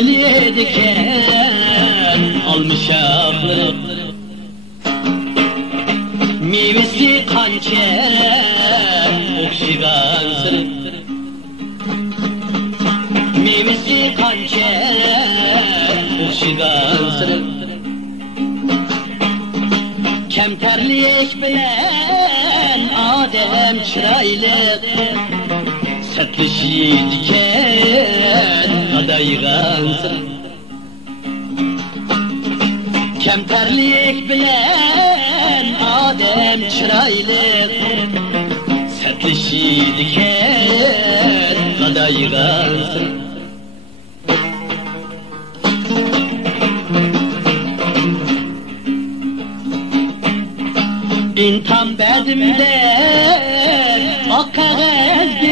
gülü diken almış ağları, meyvesi hançer okşigan sırı, meyvesi hançer okşigan sırı. Kemterlik bilen Adem çıraylı, sertleşi diken adaygan sırı. Kemterlik bilen Adem çıraylı, sertleşi diken adaygan sırı. İntam bedimde ak kağızdır,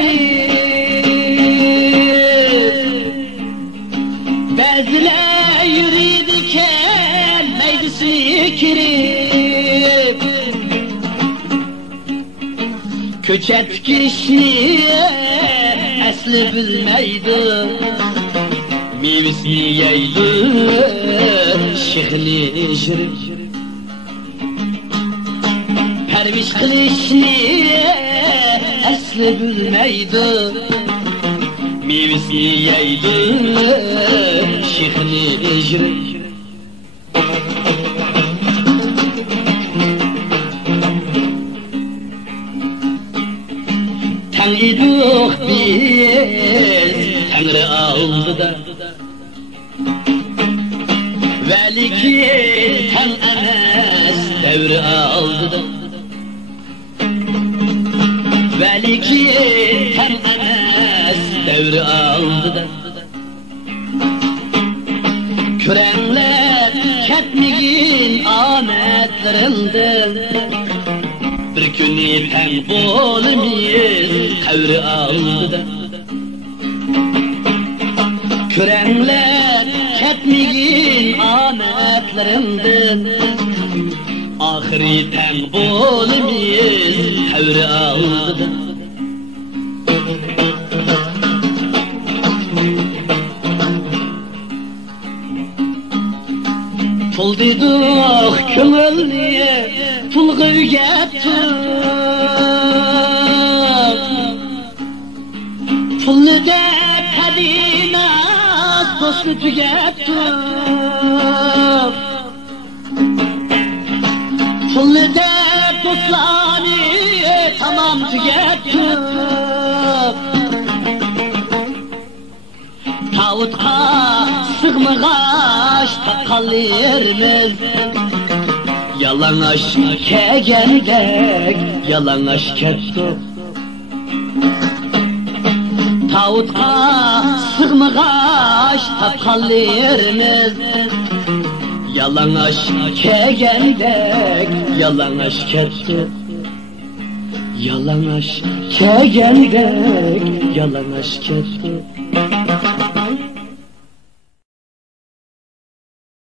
bezle yürüdüken meclisi kirip, köçet kişi esli bilmeydi, meyvesi yeydi şehli şirin. Perviş kılışni esli bilmeydi, meyvesi yeydi şehli şirin. Tan idik biz Tanrı aldı da, velikin tan emes devri aldı da, velikin tan emes devri aldı da. Kürenler ketmigin ametlerinde, bir günü pen bolmayız kavri aldı da. Kürenler ketmigin ametlerinde, ahiri pen bolmayız kavri aldı da. Pul dedik kömülniye, pul göygettik, pullu dep kadinas dostu tügettik, pullu dep dostlarını tamam tügettik. Tağutqa sığmığaş takalırmız, yalanaş kegendek yalanaş kettik. Tağutqa sığmığaş takalırmız, yalanaş kegendek yalanaş kettik. Yalanaş kegendek yalanaş kettik.